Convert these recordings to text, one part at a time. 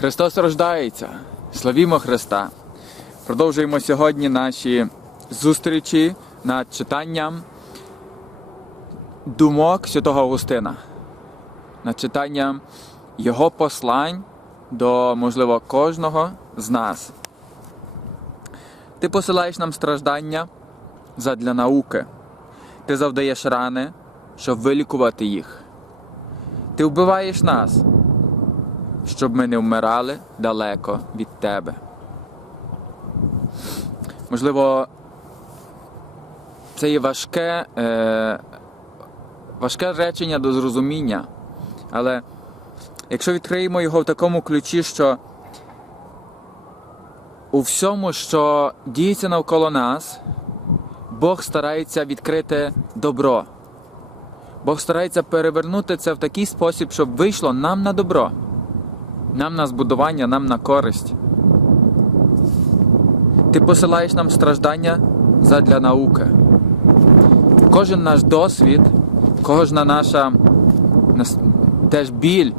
Христос рождається. Славімо Христа. Продовжуємо сьогодні наші зустрічі над читанням думок Святого Августина, над читанням Його послань до, можливо, кожного з нас. Ти посилаєш нам страждання задля науки. Ти завдаєш рани, щоб вилікувати їх. Ти вбиваєш нас, щоб ми не вмирали далеко від тебе. Можливо, це є важке, е, важке речення до зрозуміння, але якщо відкриємо його в такому ключі, що у всьому, що діється навколо нас, Бог старається відкрити добро. Бог старається перевернути це в такий спосіб, щоб вийшло нам на добро, нам на збудування, нам на користь. Ти посилаєш нам страждання задля науки. Кожен наш досвід, кожна наша теж біль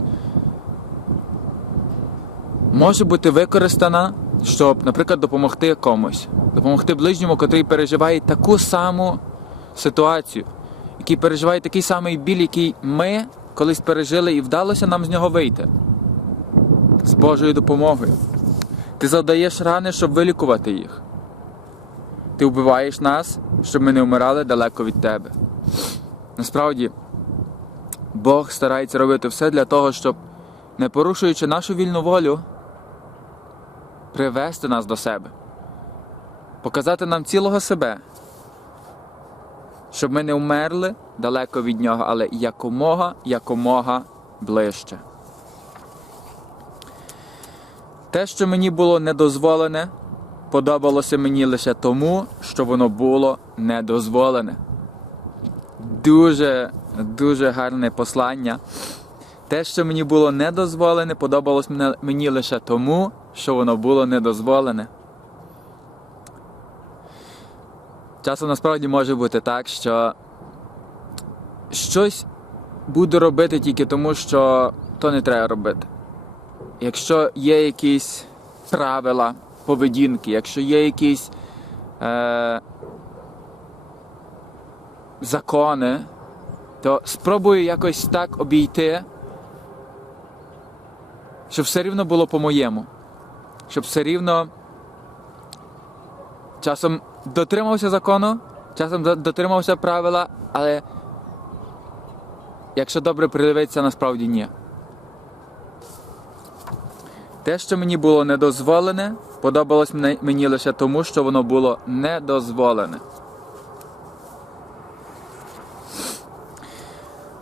може бути використана, щоб, наприклад, допомогти комусь, допомогти ближньому, котрий переживає таку саму ситуацію, який переживає такий самий біль, який ми колись пережили, і вдалося нам з нього вийти з Божою допомогою. Ти завдаєш рани, щоб вилікувати їх. Ти вбиваєш нас, щоб ми не вмирали далеко від тебе. Насправді, Бог старається робити все для того, щоб, не порушуючи нашу вільну волю, привести нас до себе, показати нам цілого себе, щоб ми не вмерли далеко від нього, але якомога, якомога ближче. Те, що мені було недозволене, подобалося мені лише тому, що воно було недозволене. Дуже, дуже гарне послання. Те, що мені було недозволене, подобалось мені лише тому, що воно було недозволене. Часом насправді може бути так, що щось буду робити тільки тому, що то не треба робити. Якщо є якісь правила поведінки, якщо є якісь е, закони, то спробую якось так обійти, щоб все рівно було по-моєму. Щоб все рівно часом дотримався закону, часом дотримався правила, але якщо добре придивитися, насправді ні. Те, що мені було недозволене, подобалось мені лише тому, що воно було недозволене.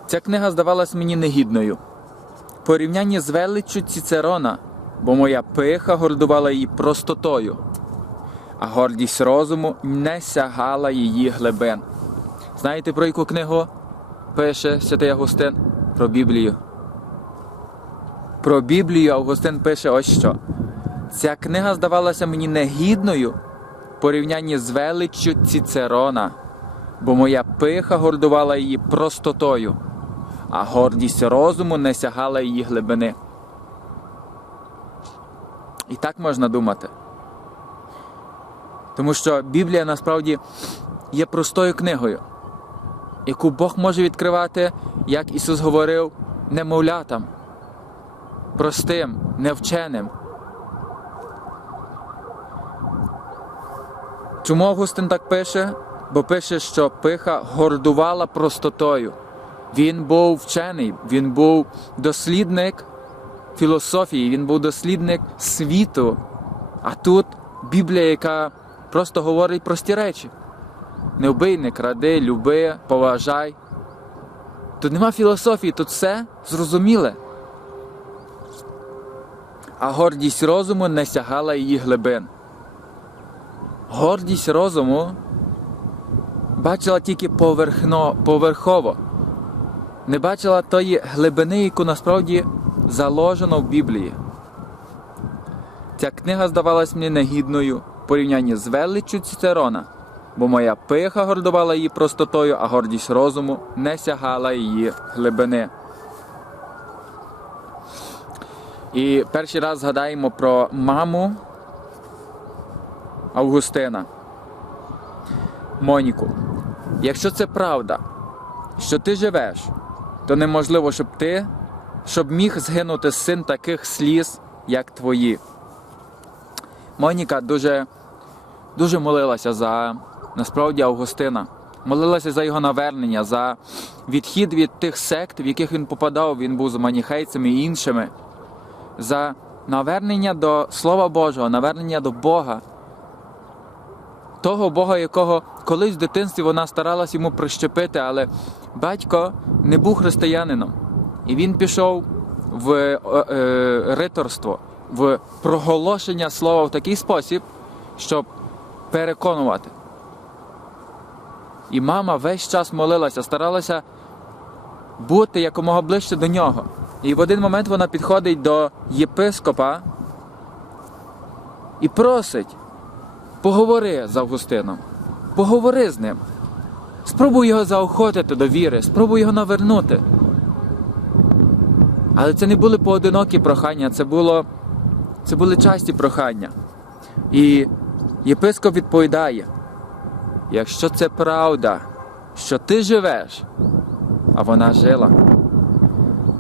Ця книга здавалась мені негідною. В порівнянні з величчю Цицерона, бо моя пиха гордувала її простотою, а гордість розуму не сягала її глибин. Знаєте, про яку книгу пише Святий Августин? Про Біблію. Про Біблію Августин пише ось що. Ця книга здавалася мені негідною в порівнянні з величчю Цицерона, бо моя пиха гордувала її простотою, а гордість розуму не сягала її глибини. І так можна думати. Тому що Біблія насправді є простою книгою, яку Бог може відкривати, як Ісус говорив, немовлятам простим, невченим. Чому Августин так пише? Бо пише, що пиха гордувала простотою. Він був вчений, він був дослідник філософії, він був дослідник світу. А тут Біблія, яка просто говорить прості речі. Не вбий, не кради, люби, поважай. Тут нема філософії, тут все зрозуміле а гордість розуму не сягала її глибин. Гордість розуму бачила тільки поверхно, поверхово, не бачила тої глибини, яку насправді заложено в Біблії. Ця книга здавалась мені негідною в порівнянні з величчю Цицерона, бо моя пиха гордувала її простотою, а гордість розуму не сягала її глибини. І перший раз згадаємо про маму Августина. Моніку. Якщо це правда, що ти живеш, то неможливо, щоб ти, щоб міг згинути син таких сліз, як твої. Моніка дуже, дуже молилася за насправді Августина. Молилася за його навернення, за відхід від тих сект, в яких він попадав, він був з маніхейцями і іншими, за навернення до Слова Божого, навернення до Бога. Того Бога, якого колись в дитинстві вона старалась йому прищепити, але батько не був християнином. І він пішов в е, е, риторство, в проголошення слова в такий спосіб, щоб переконувати. І мама весь час молилася, старалася бути якомога ближче до нього. І в один момент вона підходить до єпископа і просить: поговори з Августином, поговори з ним. Спробуй його заохотити до віри, спробуй його навернути. Але це не були поодинокі прохання, це було це були часті прохання. І єпископ відповідає: якщо це правда, що ти живеш, а вона жила,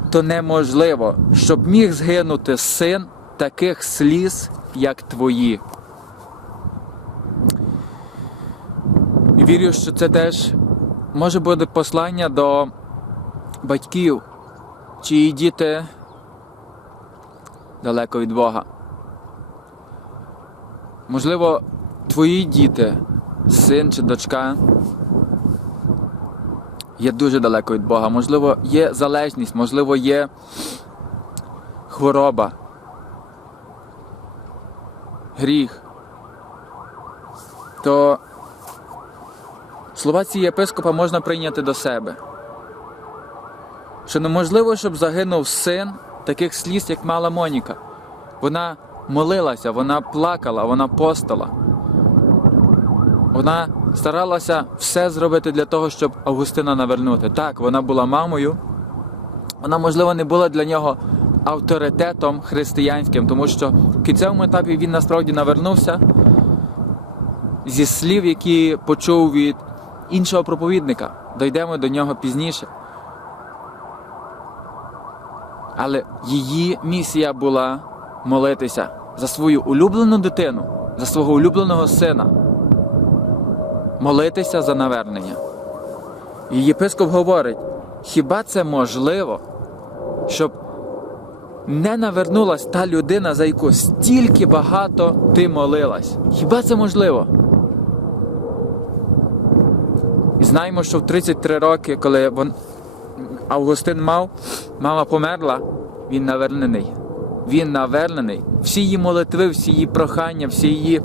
то неможливо, щоб міг згинути син таких сліз, як твої. І вірю, що це теж може бути послання до батьків, чиї діти далеко від Бога. Можливо, твої діти, син чи дочка, є дуже далеко від Бога. Можливо, є залежність, можливо, є хвороба, гріх. То слова цієї єпископа можна прийняти до себе. Що неможливо, щоб загинув син таких сліз, як мала Моніка. Вона молилася, вона плакала, вона постала. Вона старалася все зробити для того, щоб Августина навернути. Так, вона була мамою. Вона, можливо, не була для нього авторитетом християнським, тому що в кінцевому етапі він насправді навернувся зі слів, які почув від іншого проповідника. Дойдемо до нього пізніше. Але її місія була молитися за свою улюблену дитину, за свого улюбленого сина. Молитися за навернення. І єпископ говорить: хіба це можливо, щоб не навернулась та людина, за яку стільки багато ти молилась? Хіба це можливо? І знаємо, що в 33 роки, коли вон... Августин мав, мама померла, він навернений. Він навернений. Всі її молитви, всі її прохання, всі її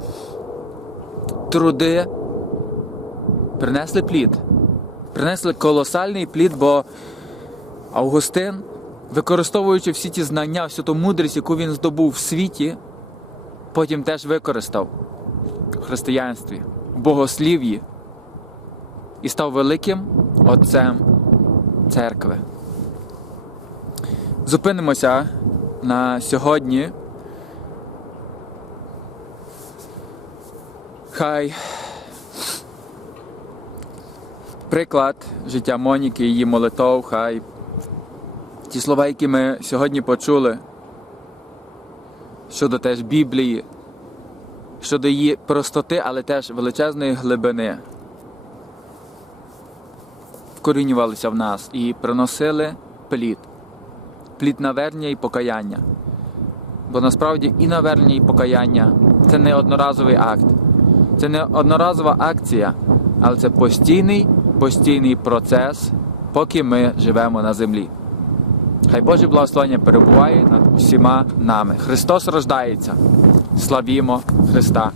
труди принесли плід. Принесли колосальний плід, бо Августин, використовуючи всі ті знання, всю ту мудрість, яку він здобув в світі, потім теж використав в християнстві, в богослів'ї і став великим отцем церкви. Зупинимося на сьогодні. Хай приклад життя Моніки, її молитов, хай. Ті слова, які ми сьогодні почули щодо теж Біблії, щодо її простоти, але теж величезної глибини вкорінювалися в нас і приносили плід, плід навернення і покаяння. Бо насправді і навернення, і покаяння це не одноразовий акт, це не одноразова акція, але це постійний, постійний процес, поки ми живемо на землі. Хай Боже благословення перебуває над усіма нами. Христос рождається. Славімо Христа!